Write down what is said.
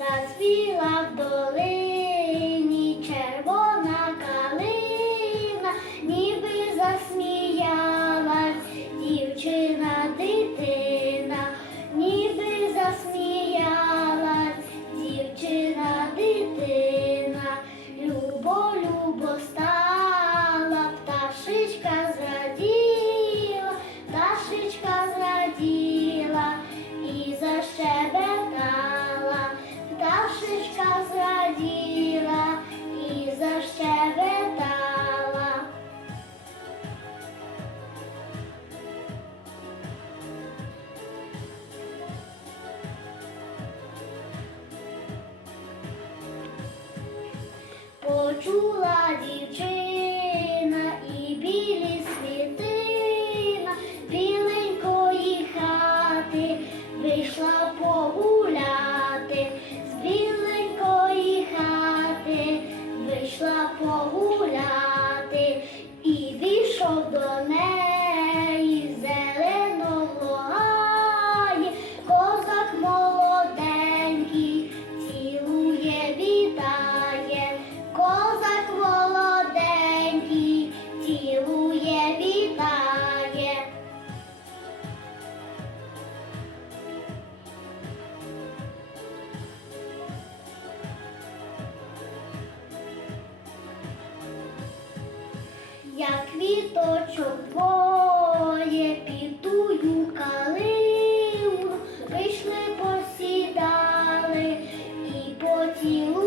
because we love bowling. Почула дівчина і білі світина біленької хати. Вийшла погуляти, з біленької хати. Вийшла погуляти і війшов до неї Я квіточок боє, пітую калину, прийшли, посідали і потім.